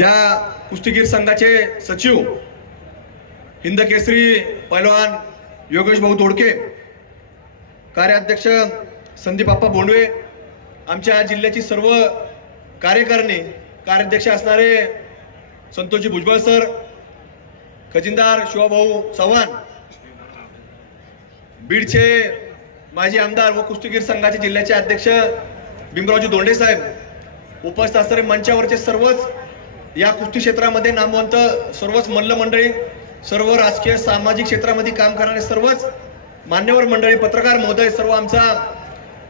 या कुस्तीगीर संघाचे सचिव हिंद केसरी पैलवान योगेश भाऊ तोडके, कार्याध्यक्ष संदीप आप्पा बोंडवे, आमच्या जिल्ह्याची सर्व कार्यकारिणी कार्याध्यक्ष असणारे संतोषजी भुजबळ सर, खजिनदार शिवभाऊ चव्हाण, बीडचे माजी आमदार व कुस्तीगीर संघाचे जिल्ह्याचे अध्यक्ष भीमरावजी दोंडे साहेब, उपस्थित असणारे मंचावरचे सर्वच या कुस्ती क्षेत्रामध्ये नामवंत सर्वच मल्ल मंडळी, सर्व राजकीय सामाजिक क्षेत्रामध्ये काम करणारे सर्वच मान्यवर मंडळी, पत्रकार महोदय, सर्व आमचा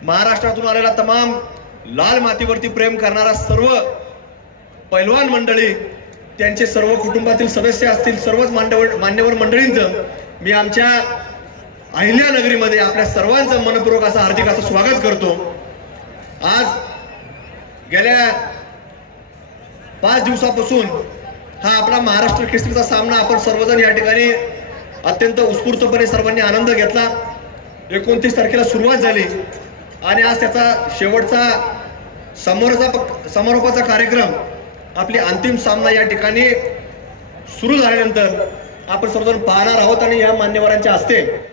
महाराष्ट्रातून आलेला तमाम लाल मातीवरती प्रेम करणारा सर्व पैलवान मंडळी, त्यांचे सर्व कुटुंबातील सदस्य असतील, सर्वच मान्यवर मंडळींचं मी आमच्या अहिल्यानगरीमध्ये आपल्या सर्वांचं मनपूर्वक असं हार्दिक असं स्वागत करतो। आज गेल्या 5 दिवसापासून हा आपला महाराष्ट्र केसरीचा सामना आपण सर्वजण या ठिकाणी अत्यंत उत्स्फूर्तपणे सर्वांनी आनंद घेतला। 29 तारखेला सुरुवात झाली आणि आज त्याचा शेवटचा समारोपाचा कार्यक्रम, आपली अंतिम सामना या ठिकाणी सुरू झाल्यानंतर आपण सर्वजण पाहणार आहोत। आणि या मान्यवरांच्या हस्ते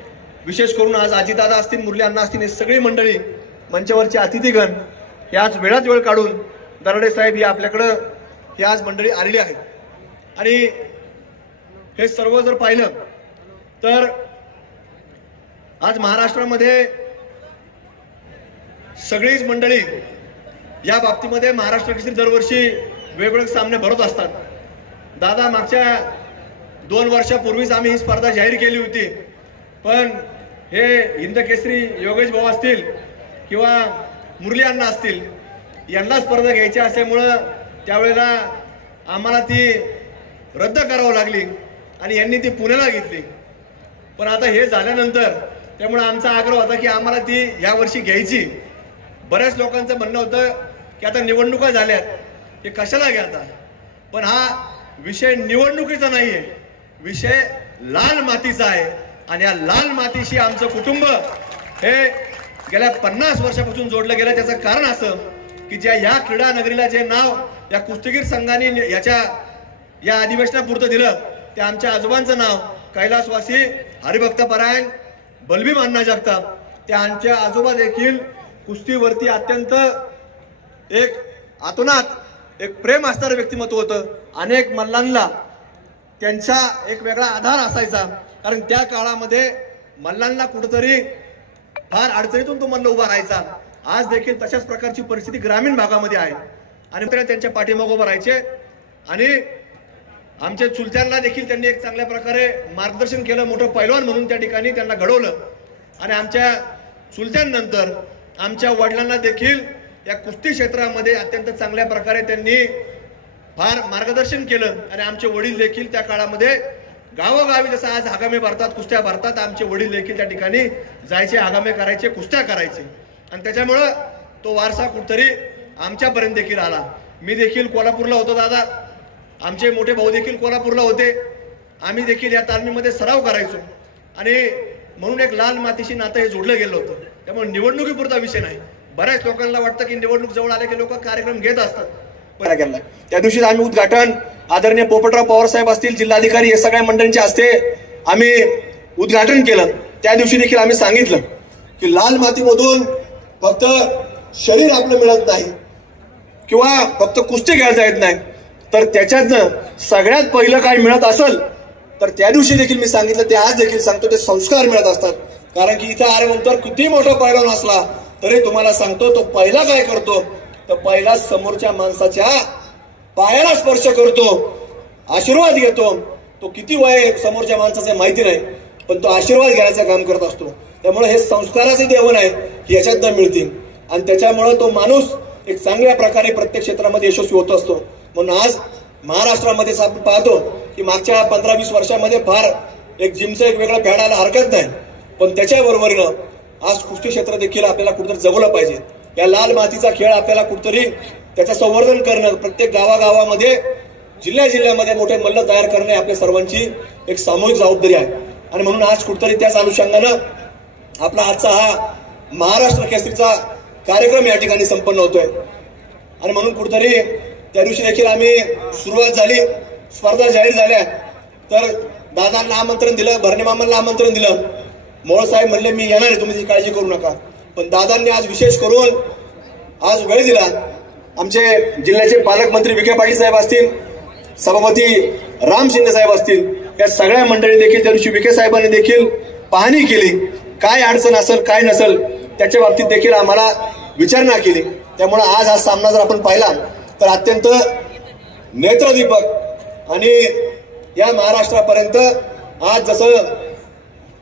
विशेष करून आज अजितदादा असतील, मुरली अण्णा असतील, हे सगळी मंडळी, मंचावरचे अतिथीगण याच वेळात वेळ काढून दराडे साहेब ही आपल्याकडे ही आज मंडळी आलेली आहेत। आणि हे सर्व जर पाहिलं तर आज महाराष्ट्रामध्ये सगळीच मंडळी या बाबतीमध्ये महाराष्ट्र केसरी दरवर्षी वेगवेगळे सामने भरत असतात। दादा, मागच्या 2 वर्षापूर्वीच आम्ही ही स्पर्धा जाहीर केली होती, पण हे हिंद केसरी योगेश भाऊ असतील किंवा मुरली अण्णा असतील, यांना स्पर्धा घ्यायची असल्यामुळं त्यावेळेला आम्हाला ती रद्द करावी लागली आणि यांनी ती पुण्याला घेतली। पण आता हे झाल्यानंतर त्यामुळे आमचा आग्रह होता की आम्हाला ती यावर्षी घ्यायची। बऱ्याच लोकांचं म्हणणं होतं की आता निवडणुका झाल्यात, हे कशाला घ्यायचा, पण हा विषय निवडणुकीचा नाहीये, विषय लाल मातीचा आहे। आणि या लाल मातीशी आमचं कुटुंब हे गेल्या 50 वर्षापासून जोडलं गेलं। त्याचं कारण असं की ज्या या क्रीडा नगरीला जे नाव या कुस्तीगीर संघाने या अधिवेशनापुरतं दिलं, ते आमच्या आजोबांचं नाव कैलासवासी हरिभक्तपरायण बलभीम अण्णा जगताप, ते आमच्या आजोबा देखील कुस्तीवरती अत्यंत एक आतोनात एक प्रेम असणारं व्यक्तिमत्व होतं। अनेक मल्लांना त्यांचा एक वेगळा आधार असायचा, कारण त्या काळामध्ये मल्लांना कुठेतरी फार अडचणीतून तो मल्ल उभा राहायचा। आज देखील तशाच प्रकारची परिस्थिती ग्रामीण भागामध्ये आहे आणि त्यांच्या पाठीमागे उभं राहायचे। आणि आमच्या चुलत्यांना देखील त्यांनी एक चांगल्या प्रकारे मार्गदर्शन केलं, मोठं पैलवान म्हणून त्या ठिकाणी त्यांना घडवलं। आणि आमच्या चुलत्यांनंतर आमच्या वडिलांना देखील या कुस्ती क्षेत्रामध्ये अत्यंत चांगल्या प्रकारे त्यांनी फार मार्गदर्शन केलं। आणि आमचे वडील देखील त्या काळामध्ये गावोगावी जसं आज आगामे भरतात, कुस्त्या भरतात, आमचे वडील देखील त्या ठिकाणी जायचे, आगामे करायचे, कुस्त्या करायचे। आणि त्याच्यामुळं तो वारसा कुठतरी आमच्यापर्यंत देखील आला। मी देखील कोल्हापूरला होतो दादा, आमचे मोठे भाऊ देखील कोल्हापूरला होते, आम्ही देखील या तालमीमध्ये सराव करायचो। आणि म्हणून एक लाल मातीशी नातं हे जोडलं गेलं होतं। त्यामुळे निवडणुकीपुरता विषय नाही। बऱ्याच लोकांना वाटतं की निवडणूक जवळ आले की लोक कार्यक्रम घेत असतात, त्या दिवशी आम्ही उद्घाटन आदरणीय पोपटराव पवार साहेब असतील, जिल्हाधिकारी, या सगळ्या मंडळींच्या हस्ते आम्ही उद्घाटन केलं। त्या दिवशी देखील आम्ही सांगितलं की लाल मातीमधून फक्त शरीर आपलं मिळत नाही किंवा फक्त कुस्ती खेळता येत नाही, तर त्याच्यातनं सगळ्यात पहिलं काय मिळत असेल तर त्या दिवशी देखील मी सांगितलं, ते आज देखील सांगतो, ते संस्कार मिळत असतात। कारण की इथं आल्यानंतर किती मोठा पैलवान असला तरी तुम्हाला सांगतो, तो पहिला काय करतो तर पहिला समोरच्या माणसाच्या पायाला स्पर्श करतो, आशीर्वाद घेतो। तो किती वय समोरच्या माणसाचं माहिती नाही, पण तो आशीर्वाद घ्यायचं काम करत असतो। त्यामुळे हे संस्काराचे देवण आहे, याच्यातनं मिळतील। आणि त्याच्यामुळे तो माणूस एक चांगल्या प्रकारे प्रत्येक क्षेत्रामध्ये यशस्वी होत असतो। म्हणून आज महाराष्ट्रामध्ये आपण पाहतो की मागच्या 15-20 वर्षामध्ये फार एक जिमचं एक वेगळं फेडायला हरकत नाही, पण त्याच्याबरोबरीनं आज कुस्ती क्षेत्र देखील आपल्याला कुठेतरी जगवलं पाहिजे। या लाल मातीचा खेळ आपल्याला कुठेतरी त्याचं संवर्धन करणं, प्रत्येक गावागावामध्ये, जिल्ह्यामध्ये मोठे मल्ल तयार करणे आपल्या सर्वांची एक सामूहिक जबाबदारी आहे। आणि म्हणून आज कुठेतरी त्याच अनुषंगानं आपला आजचा हा महाराष्ट्र केसरीचा कार्यक्रम या ठिकाणी संपन्न होतोय। आणि म्हणून कुठेतरी त्या दिवशी देखील आम्ही सुरुवात झाली, स्पर्धा जाहीर झाल्या, तर दादांना आमंत्रण दिलं, भरणे मामांना आमंत्रण दिलं. मोहोळ साहेब म्हणले मी येणार आहे, तुम्ही काळजी करू नका. पण दादांनी आज विशेष करून आज वेळ दिला. आमचे जिल्ह्याचे पालकमंत्री विखे पाटील साहेब असतील, सभापती राम शिंदे साहेब असतील, या सगळ्या मंडळी देखील त्या दिवशी विखे साहेबांनी देखील पाहणी केली. काय अडचण असेल काय नसेल त्याच्या बाबतीत देखील आम्हाला विचारणा केली. त्यामुळे आज हा सामना जर आपण पाहिला तर अत्यंत नेत्रदीपक आणि या महाराष्ट्रापर्यंत आज जसं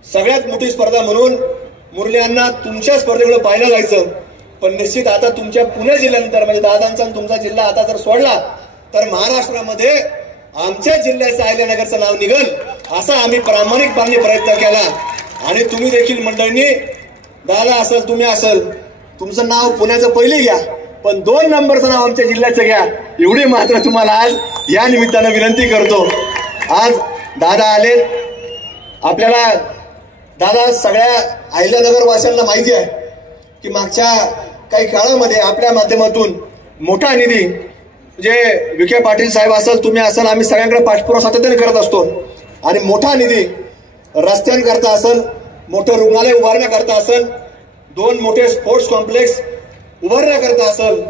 सगळ्यात मोठी स्पर्धा म्हणून मुरली अण्णा तुमच्या स्पर्धेकडे पाहिलं जायचं, पण निश्चित आता तुमच्या पुणे जिल्ह्यानंतर म्हणजे दादांचा आणि तुमचा जिल्हा आता जर सोडला तर महाराष्ट्रामध्ये आमच्या जिल्ह्याचं अहिल्यानगरचं नाव निघल असा आम्ही प्रामाणिकपणे प्रयत्न केला. आणि तुम्ही देखील मंडळींनी, दादा असेल तुम्ही असेल, तुमचं नाव पुण्याचं पहिले घ्या, पण 2 नंबरचं नाव आमच्या जिल्ह्याचं घ्या, एवढी मात्र तुम्हाला आज या निमित्तानं विनंती करतो. आज दादा आले आपल्याला. दादा सगळ्या अहिल्यानगर वासियांना माहिती आहे की मागच्या काही काळामध्ये आपल्या माध्यमातून मोठा निधी जे विखे पाटील साहेब असेल तुम्ही असाल आम्ही सगळ्यांकडे पाठपुरावा सातत्याने करत असतो. आणि मोठा निधी रस्त्यांकरता असेल, मोठं रुग्णालय उभारण्याकरता असेल, 2 मोठे स्पोर्ट्स कॉम्प्लेक्स उभारण्याकरता असेल,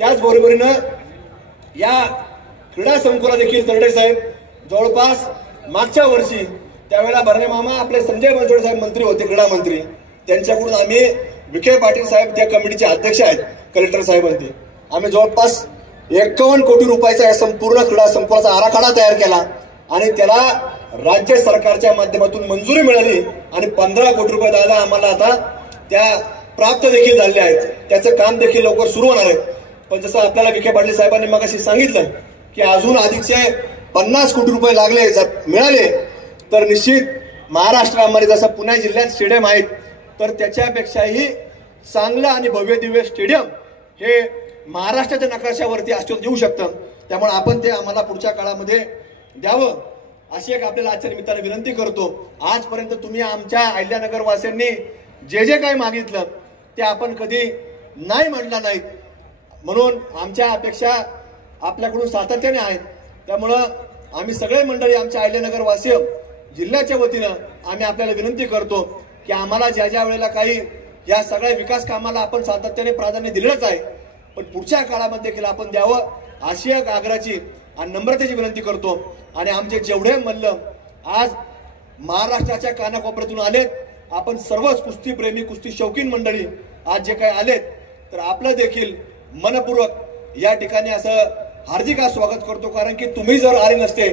त्याचबरोबरीनं या क्रीडा संकुला देखील तरडे साहेब जवळपास मागच्या वर्षी त्यावेळेला भरणे मामा आपले संजय बनसोडे साहेब मंत्री होते, क्रीडा मंत्री, त्यांच्याकडून आम्ही विखे पाटील साहेब त्या कमिटीचे अध्यक्ष आहेत, कलेक्टर साहेबांनी आम्ही जवळपास 51 कोटी रुपयाचा संपूर्ण क्रीडा संकुलाचा आराखडा तयार केला आणि त्याला राज्य सरकारच्या माध्यमातून मंजुरी मिळाली आणि 15 कोटी रुपये दादा आम्हाला आता त्या प्राप्त देखील झाले आहेत. त्याचं काम देखील लवकर सुरू होणार आहे. पण जसं आपल्याला विखे पाटील साहेबांनी मगाशी सांगितलं की अजून अधिकचे 50 कोटी रुपये लागले, जर मिळाले तर निश्चित महाराष्ट्रामध्ये जसं पुणे जिल्ह्यात स्टेडियम आहेत तर त्याच्यापेक्षाही चांगलं आणि भव्य दिव्य स्टेडियम हे महाराष्ट्राच्या नकाशावरती अस्तित्वात येऊ शकतं. त्यामुळे आपण ते आम्हाला पुढच्या काळामध्ये द्यावं अशी एक आपल्याला आजच्या निमित्ताने विनंती करतो. आजपर्यंत तुम्ही आमच्या अहिल्यानगर वासियांनी जे जे काही मागितलं ते आपण कधी नाही म्हणलं नाहीत, म्हणून आमच्या अपेक्षा आपल्याकडून सातत्याने आहेत. त्यामुळं आम्ही सगळे मंडळी आमच्या अहिल्यानगर वासी जिल्ह्याच्या वतीनं आम्ही आपल्याला विनंती करतो की आम्हाला ज्या ज्या वेळेला काही या सगळ्या विकास कामाला आपण सातत्याने प्राधान्य दिलेलंच आहे, पण पुढच्या काळामध्ये देखील आपण द्यावं अशी एक आग्रहाची आणि नम्रतेची विनंती करतो. आणि आमचे जेवढे मल्ल आज महाराष्ट्राच्या कानाकोपऱ्यातून आलेत, आपण सर्वच कुस्ती प्रेमी कुस्ती शौकीन मंडळी आज जे काही आलेत तर आपलं देखील मनपूर्वक या ठिकाणी असं हार्दिक स्वागत करतो. कारण की तुम्ही जर आले नसते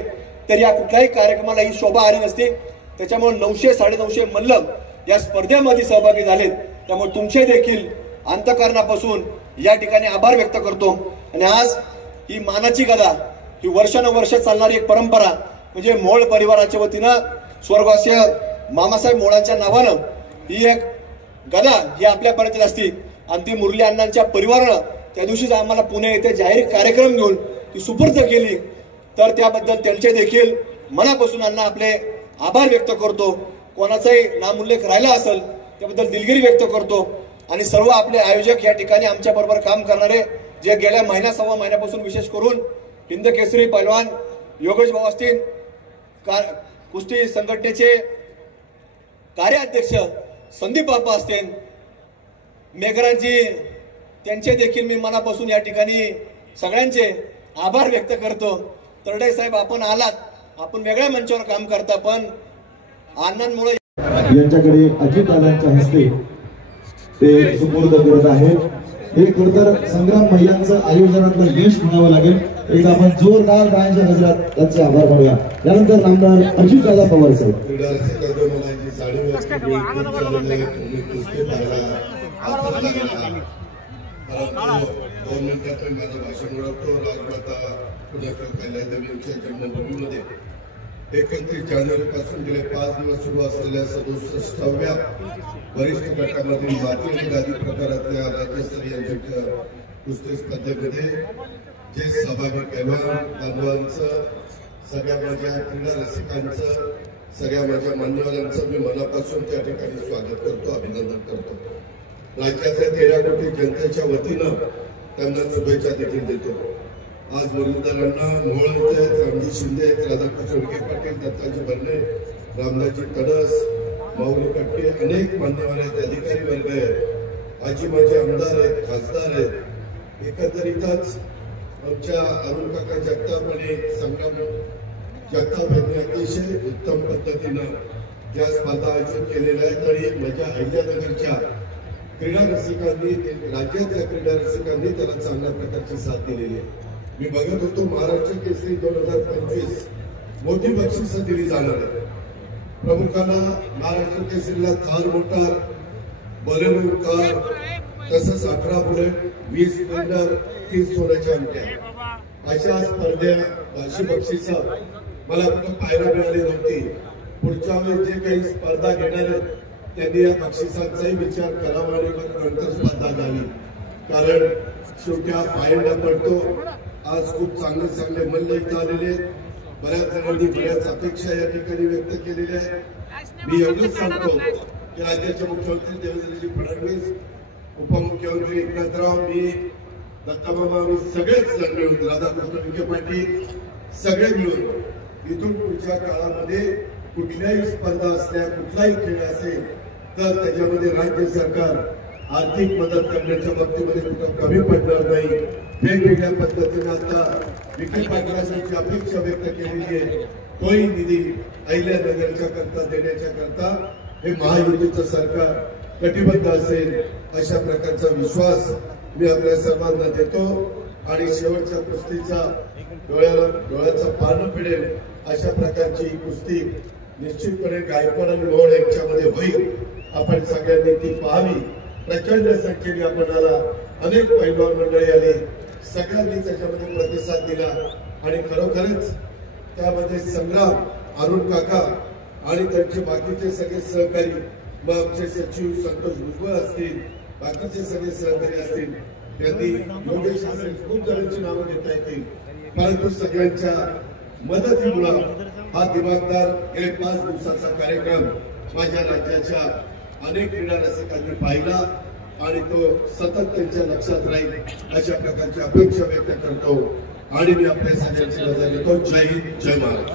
तर या कुठल्याही कार्यक्रमाला ही शोभा आली नसती. त्याच्यामुळे 900-950 मल्ल या स्पर्धेमध्ये सहभागी झालेत. त्यामुळे तुमचे देखील अंतःकरणापासून या ठिकाणी आभार व्यक्त करतो. आणि आज ही मानाची गदा, ही वर्षानुवर्ष चालणारी एक परंपरा म्हणजे मोहोळ परिवाराच्या वतीनं स्वर्गवासी मामासाहेब मोहोळांच्या नावानं ही एक गदा ही आपल्यापर्यंत असती. आणि ती मुरली अण्णांच्या परिवारानं त्या दिवशीच आम्हाला पुणे येथे जाहीर कार्यक्रम घेऊन ती सुपूर्द केली. तर त्याबद्दल त्यांचे देखील मनापासून अण्णा आपले आभार व्यक्त करतो. कोणाचाही नामोल्लेख राहिला असेल त्याबद्दल दिलगिरी व्यक्त करतो. आणि सर्व आपले आयोजक या ठिकाणी आमच्या बरोबर काम करणारे जे गेल्या सव्वा महिन्यापासून विशेष करून हिंद केसरी पैलवान योगेश भाऊ असतील, कुस्ती संघटनेचे कार्याध्यक्ष संदीप बाप्पा असतील, मेघराजी, त्यांचे देखील मी मनापासून या ठिकाणी सगळ्यांचे आभार व्यक्त करतो. तरडे साहेब आपण आलात, आपण वेगळ्या मंचावर काम करता, पण आनंदमुळे यांच्याकडे अजितदादांच्या हस्ते ते सुपूर्द करत आहेत. हे खरंतर संग्राम महिलांचं आयोजनातलं यश म्हणावं लागेल. एक आपण जोरदार टाळ्यांच्या गजरात त्यांचे आभार मानूया. त्यानंतर नामदार अजितदादा पवार साहेब. जन्मभूमीमध्ये 31 जानेवारीपासून गेले 5 दिवस सुरू असलेल्या 67व्या वरिष्ठ गटामधील माती आणि गादी प्रकारातल्या राज्यस्तरीय कुस्ती स्पर्धेमध्ये जे सहभागी पैलवान बांधवांचं, सगळ्या माझ्या क्रीडा रसिकांचं, सगळ्या माझ्या मान्यवरांचं मी मनापासून त्या ठिकाणी स्वागत करतो, अभिनंदन करतो. राज्याच्या 13 कोटी जनतेच्या वतीनं त्यांना शुभेच्छा देखील देतो. आज वडीलधारांना मोहोळ येथे रणजित शिंदे, राधाकृष्ण विखे पाटील, दत्ताजी बर्णे, रामदासजी तडस, माऊली कटके, अनेक मान्यवर आहेत, अधिकारी वर्ग आहेत, आजी माझे आमदार आहेत, खासदार आहेत. एकंदरीतच आमच्या अरुण काका जगताप आणि संग्राम जगताप यांनी अतिशय उत्तम पद्धतीनं ज्या स्पर्धा आयोजित केलेल्या आहेत आणि माझ्या अहिल्यानगरच्या क्रीडा रसिकांनी, राज्यातल्या क्रीडा रसिकांनी त्याला चांगल्या प्रकारची साथ दिलेली आहे. मी बघत होतो महाराष्ट्र केसरी 2025 मोठी बक्षिसं दिली जाणार आहे. प्रमुखांना महाराष्ट्र केसरीला थार मोटार, बलेनो कार, तसंच 18 बुलेट, 20 स्प्लेंडर, 30 सोन्याच्या अंगठ्या, अशा स्पर्धा, अशी बक्षिसं मला कुठं पाहायला मिळाली नव्हती. पुढच्या वेळेस जे काही स्पर्धा घेणार आहेत त्यांनी या बक्षिसांचाही विचार करावा आणि मग नंतर स्पर्धा घ्यावी. कारण शेवटी हा फायदा पडतो. आज खूप चांगले चांगले मल्ल इथं आलेले, बऱ्याच जणांनी बऱ्याच अपेक्षा या ठिकाणी व्यक्त केलेल्या आहेत. मी एवढंच सांगतो की राज्याचे मुख्यमंत्री देवेंद्रजी फडणवीस, उपमुख्यमंत्री एकनाथराव, मी, दत्ताबाबा, आम्ही सगळेच जण मिळून, राधाकृष्ण विखे पाटील, सगळे मिळून इथून पुढच्या काळामध्ये कुठल्याही स्पर्धा असल्या, कुठलाही खेळ असेल तर त्याच्यामध्ये राज्य सरकार आर्थिक मदत करण्याच्या बाबतीमध्ये कुठं कमी पडणार नाही. वेगवेगळ्या पद्धतीने आता विखे पाटलांची अपेक्षा व्यक्त केलेली आहे. तोही निधी अहिल्यानगरच्या करता देण्याच्या करता हे महायुतीचं सरकार कटिबद्ध असेल, अशा प्रकारचा विश्वास मी आपल्या सर्वांना देतो. आणि शेवटच्या कुस्तीचा डोळ्याचा पानं फिरेल अशा प्रकारची कुस्ती निश्चितपणे गायकवाड आणि मोहोळ यांच्यामध्ये होईल. आपण सगळ्यांनी ती पाहावी. प्रचंड संख्येने आपण आला, अनेक पैलवान मंडळी आली, सगळ्यांनी त्याच्यामध्ये प्रतिसाद दिला आणि खरोखरच त्यामध्ये संग्राम, अरुण काका आणि त्यांचे बाकीचे सगळे सहकारी, मग आमचे सचिव संतोष भुजबळ असतील, बाकीचे सगळे सहकारी असतील, त्यांनी योगेश असेल, खूप जणांची नावं घेता येतील. परंतु सगळ्यांच्या मदतीमुळे हा दिमागदार गेले 5 दिवसाचा कार्यक्रम माझ्या राज्याच्या अनेक क्रीडा रसिकांनी पाहिला आणि तो सतत त्यांच्या लक्षात राहील अशा प्रकारची अपेक्षा व्यक्त करतो आणि मी आपल्या सगळ्यांची रजा घेतो. जय हिंद, जय महाराष्ट्र.